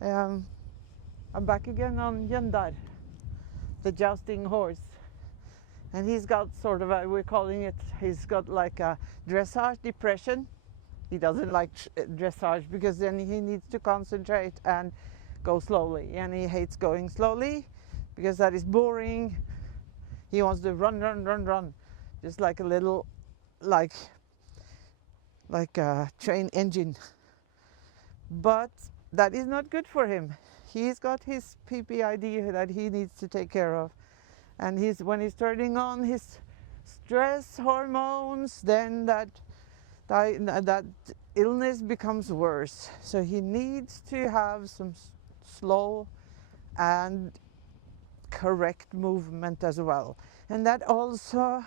I'm back again on Gjøndar, the jousting horse. And he's got sort of we're calling it, he's got like a dressage depression. He doesn't like dressage because then he needs to concentrate and go slowly. And he hates going slowly because that is boring. He wants to run, run, run, run. Just like a little, like a train engine. But that is not good for him. He's got his PPID that he needs to take care of. And when he's turning on his stress hormones, then that illness becomes worse. So he needs to have some slow and correct movement as well. And that also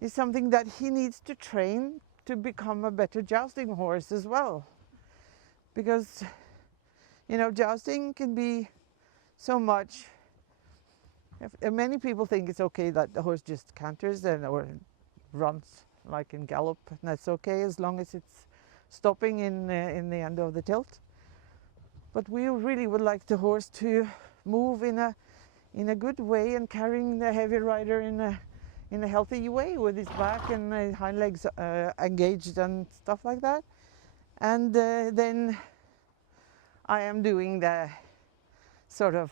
is something that he needs to train to become a better jousting horse as well. Because, jousting can be so much. Many people think it's okay that the horse just canters or runs like in gallop, and that's okay as long as it's stopping in the end of the tilt. But we really would like the horse to move in a good way and carrying the heavy rider in a healthy way with his back and hind legs engaged and stuff like that. And then I am doing the sort of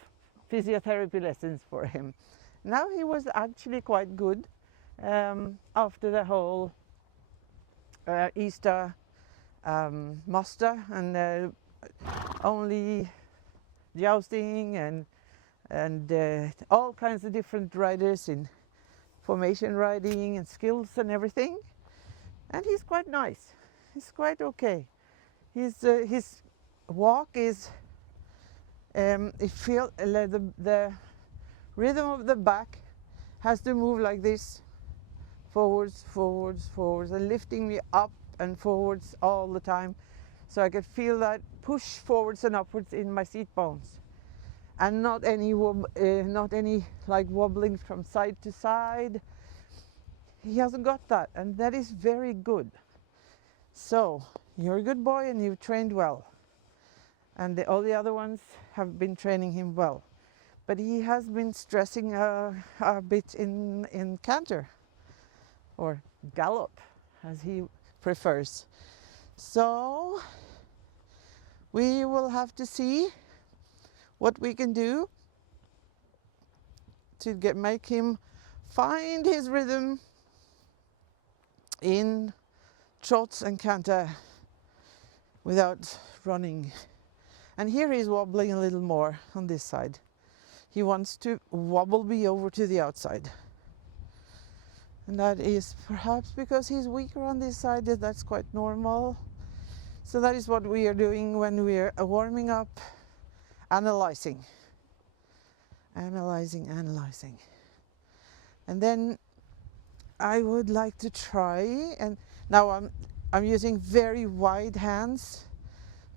physiotherapy lessons for him. Now he was actually quite good after the whole Easter muster and only jousting and all kinds of different riders in formation riding and skills and everything. And he's quite nice. He's quite okay. His walk is the rhythm of the back has to move like this, forwards, forwards, forwards, and lifting me up and forwards all the time, so I could feel that push forwards and upwards in my seat bones, and not any like wobbling from side to side. He hasn't got that, and that is very good. So you're a good boy and you've trained well, and all the other ones have been training him well, but he has been stressing a bit in canter or gallop as he prefers. So we will have to see what we can do to make him find his rhythm in trots and canter without running. And here he's wobbling a little more on this side. He wants to wobble me over to the outside. And that is perhaps because he's weaker on this side. That's quite normal. So that is what we are doing when we are warming up, analyzing. Analyzing. And then I would like to try, and now I'm using very wide hands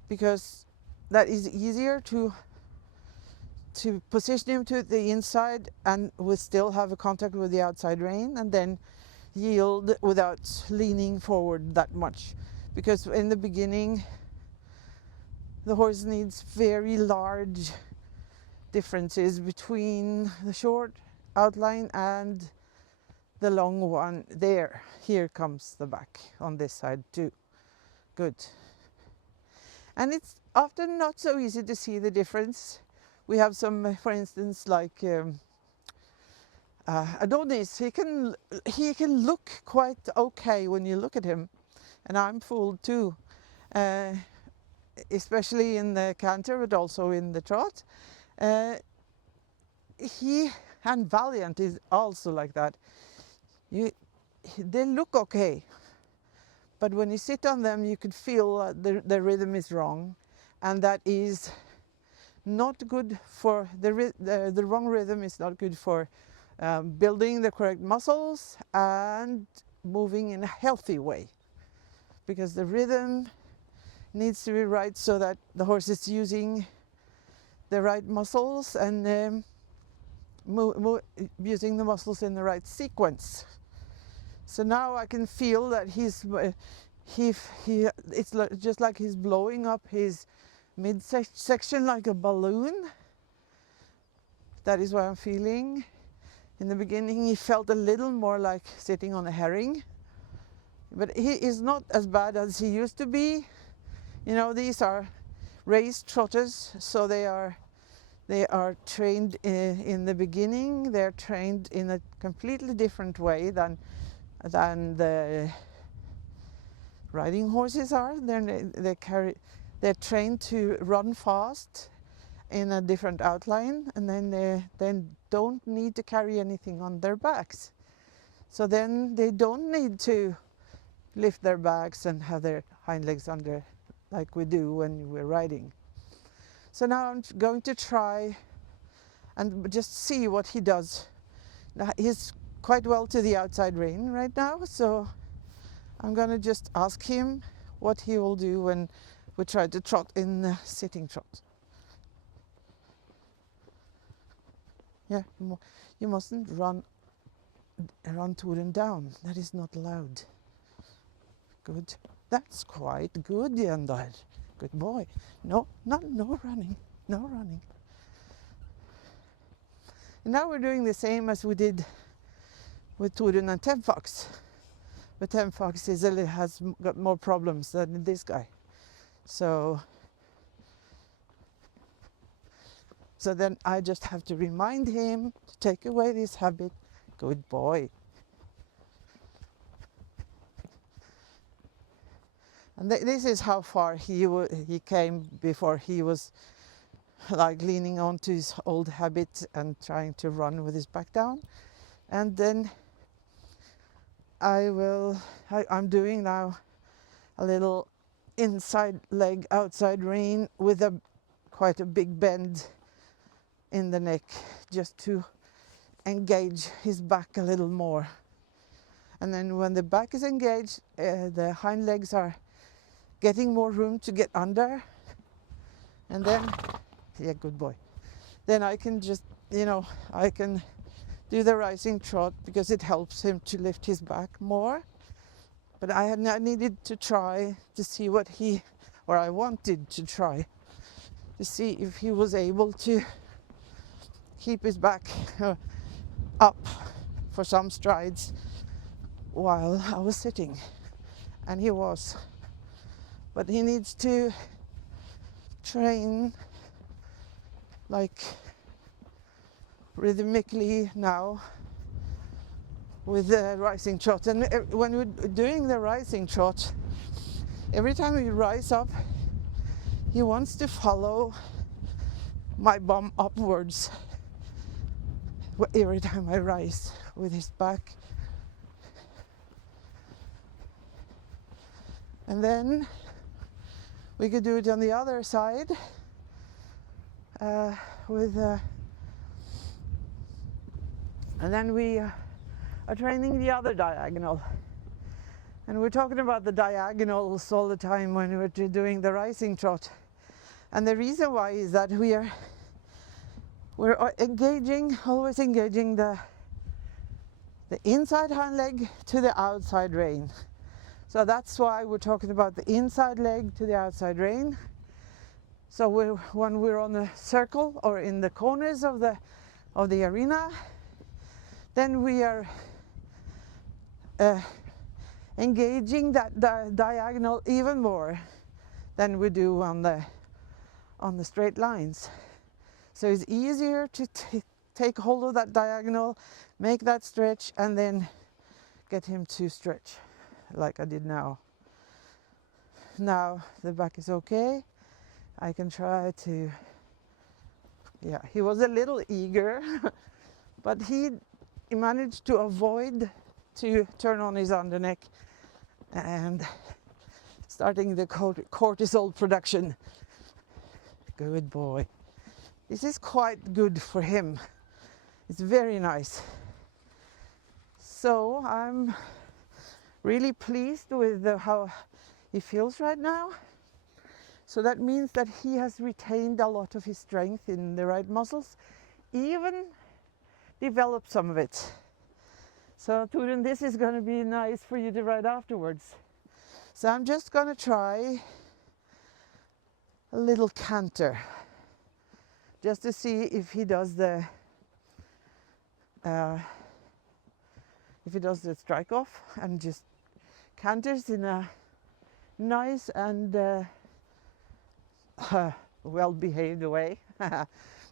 because that is easier to position him to the inside and we still have a contact with the outside rein, and then yield without leaning forward that much. Because in the beginning, the horse needs very large differences between the short outline and the long one. There, here comes the back on this side too. Good. And it's often not so easy to see the difference. We have some, for instance, like Adonis. He can look quite okay when you look at him, and I'm fooled too, especially in the canter, but also in the trot. He and Valiant is also like that. They look okay, but when you sit on them, you could feel the rhythm is wrong, and that is not good for the wrong rhythm is not good for building the correct muscles and moving in a healthy way, because the rhythm needs to be right so that the horse is using the right muscles and using the muscles in the right sequence. So now I can feel that it's just like he's blowing up his midsection like a balloon. That is what I'm feeling. In the beginning he felt a little more like sitting on a herring, but he is not as bad as he used to be. You know, these are raised trotters, so they are trained in the beginning. They're trained in a completely different way than the riding horses are. They're trained to run fast in a different outline, and then they don't need to carry anything on their backs. So then they don't need to lift their backs and have their hind legs under like we do when we're riding. So now I'm going to try and just see what he does. Now, he's quite well to the outside rein right now, so I'm going to just ask him what he will do when we try to trot in the sitting trot. Yeah, you mustn't run Toren down. That is not allowed. Good. That's quite good, Gjøndar. Good boy. No running. No running. And now we're doing the same as we did with Toren and Temfox. But Temfox has got more problems than this guy. So then I just have to remind him to take away this habit. Good boy. And this is how far he came before he was like leaning onto his old habit and trying to run with his back down. And then I'm doing now a little inside leg, outside rein with quite a big bend in the neck, just to engage his back a little more. And then when the back is engaged, the hind legs are getting more room to get under. And then, yeah, good boy. Then I can just, I can do the rising trot because it helps him to lift his back more. But I needed to try to see I wanted to try to see if he was able to keep his back up for some strides while I was sitting. And he was. But he needs to train like rhythmically now with the rising trot. And when we're doing the rising trot, every time we rise up, he wants to follow my bum upwards every time I rise with his back. And then we could do it on the other side and then we are training the other diagonal. And we're talking about the diagonals all the time when we're doing the rising trot. And the reason why is that we're always engaging the inside hind leg to the outside rein. So that's why we're talking about the inside leg to the outside rein. So when we're on the circle or in the corners of the arena, then we are engaging that diagonal even more than we do on the straight lines. So it's easier to take hold of that diagonal, make that stretch, and then get him to stretch like I did now. Now the back is okay. I can try to, yeah, he was a little eager, but he managed to avoid to turn on his underneck and starting the cortisol production. Good boy. This is quite good for him. It's very nice. So I'm really pleased with how he feels right now. So that means that he has retained a lot of his strength in the right muscles, even developed some of it. So Toren, this is going to be nice for you to ride afterwards. So I'm just going to try a little canter, just to see if he does the strike off, and just canters in a nice and well-behaved way.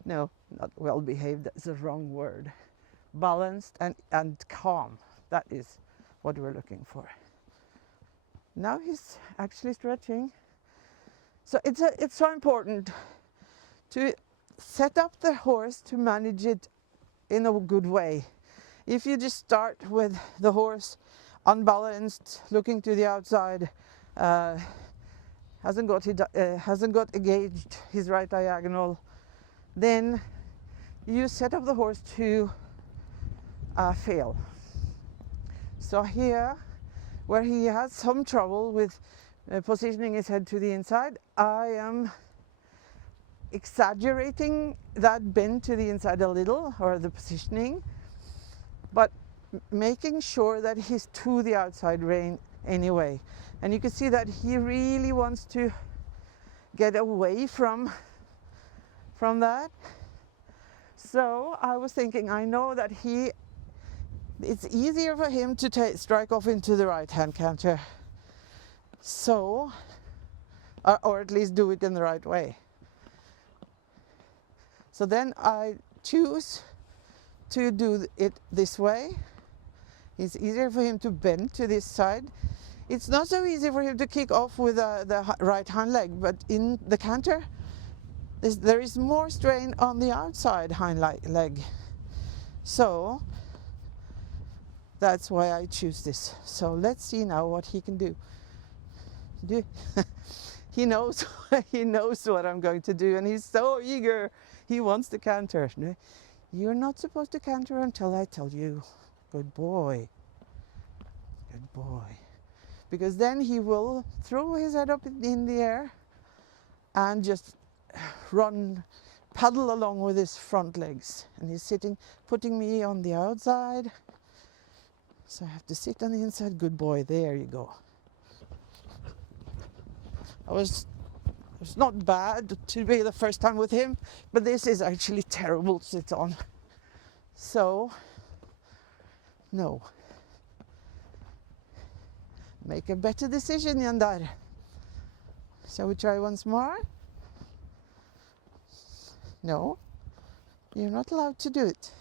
No, not well-behaved, that's the wrong word. Balanced and calm, that is what we're looking for. Now he's actually stretching. So it's so important to set up the horse to manage it in a good way. If you just start with the horse unbalanced, looking to the outside, hasn't got engaged his right diagonal, then you set up the horse to fail. So here, where he has some trouble with positioning his head to the inside, I am exaggerating that bend to the inside a little, or the positioning, but making sure that he's to the outside rein anyway. And you can see that he really wants to get away from that. So I was thinking, I know that it's easier for him to strike off into the right hand canter, so or at least do it in the right way. So then I choose to do it this way. It's easier for him to bend to this side. It's not so easy for him to kick off with the right hind leg, but in the canter there is more strain on the outside hind leg. So that's why I choose this. So let's see now what he can do. He knows what I'm going to do, and he's so eager. He wants to canter. You're not supposed to canter until I tell you. Good boy. Good boy. Because then he will throw his head up in the air and just paddle along with his front legs. And he's putting me on the outside. So I have to sit on the inside. Good boy. There you go. It's not bad to be the first time with him, but this is actually terrible to sit on. So, no. Make a better decision, Gjøndar. Shall we try once more? No, you're not allowed to do it.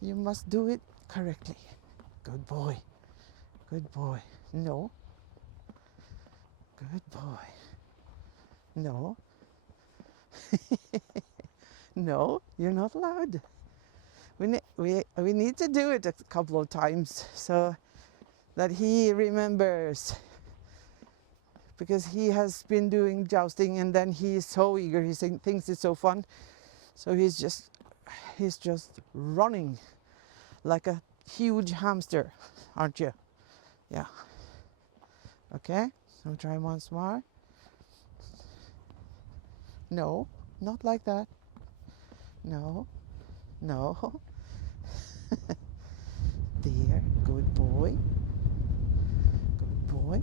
You must do it correctly. Good boy. Good boy. No. Good boy. No. No, you're not allowed. We need to do it a couple of times so that he remembers, because he has been doing jousting and then he is so eager, he thinks it's so fun, so he's just running like a huge hamster, aren't you? Yeah. Okay, so try once more. No, not like that. No, no. There, good boy. Good boy.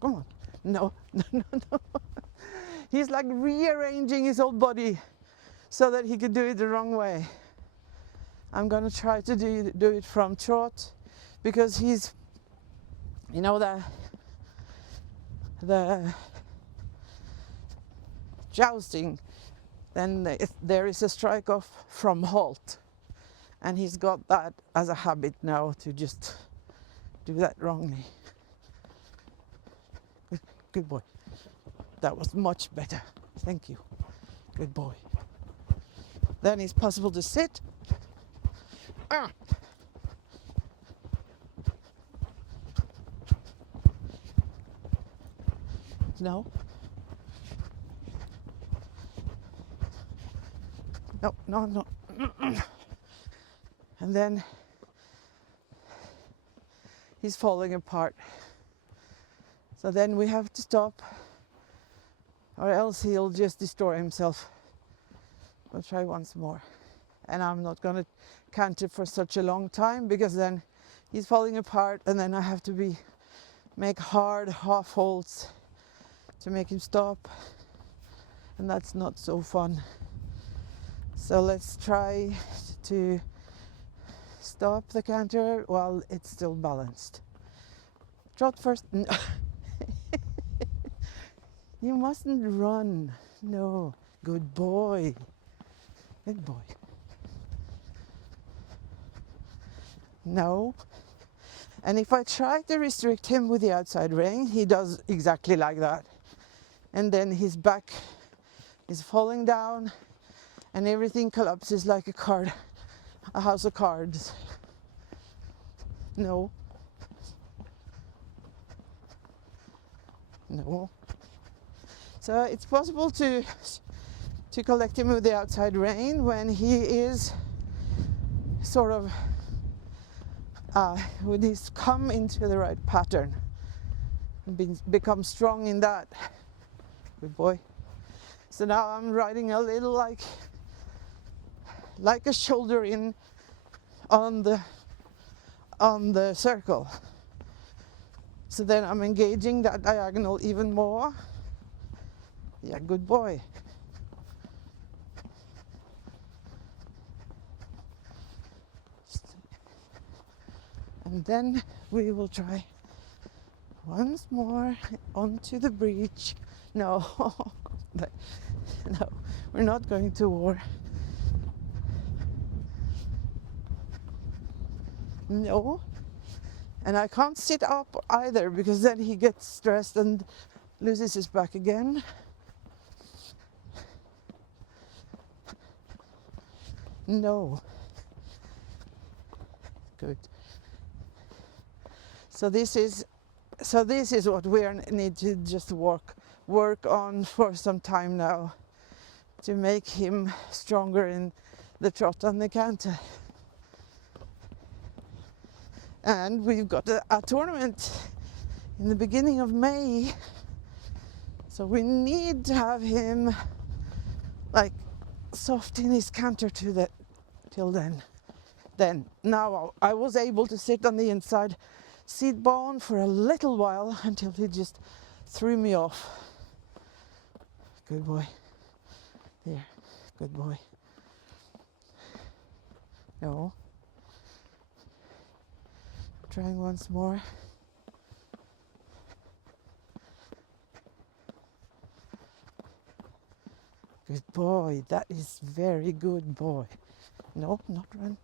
Come on. No, no, no, no. He's like rearranging his whole body so that he could do it the wrong way. I'm going to try to do it from trot, because he's, you know, the jousting, then there is a strike off from halt, and he's got that as a habit now to just do that wrongly. Good boy. That was much better. Thank you. Good boy. Then it's possible to sit. Ah. No. No, no, no. And then he's falling apart. So then we have to stop, or else he'll just destroy himself. We'll try once more. And I'm not going to canter for such a long time, because then he's falling apart and then I have to be make hard half holds to make him stop, and that's not so fun. So let's try to stop the canter while it's still balanced. Trot first. No. You mustn't run. No. Good boy. Good boy. No. And if I try to restrict him with the outside rein, he does exactly like that. And then his back is falling down and everything collapses like a house of cards. No. No. So it's possible to collect him with the outside rein when he is sort of when he's come into the right pattern and become strong in that. Good boy. So now I'm riding a little like a shoulder in on the circle. So then I'm engaging that diagonal even more. Yeah, good boy. And then we will try once more onto the breach. No, no, we're not going to war. No, and I can't sit up either because then he gets stressed and loses his back again. No. Good. So this is what we need to just work on for some time now to make him stronger in the trot and the canter. And we've got a tournament in the beginning of May, so we need to have him like soft in his canter till then. Then now I was able to sit on the inside seat bone for a little while until he just threw me off. Good boy. There. Good boy. No. Trying once more. Good boy. That is very good boy. No, not run.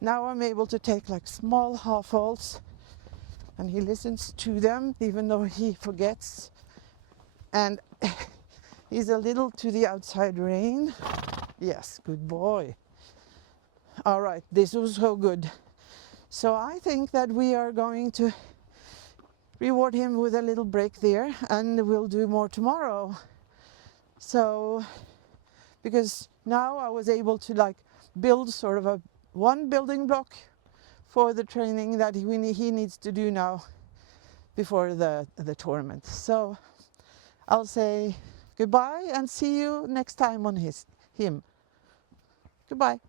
Now I'm able to take like small half holds and he listens to them even though he forgets. And he's a little to the outside rein. Yes, good boy. All right, this was so good. So I think that we are going to reward him with a little break there and we'll do more tomorrow. So, because now I was able to like build sort of one building block for the training that he needs to do now before the tournament. So I'll say goodbye and see you next time on him. Goodbye.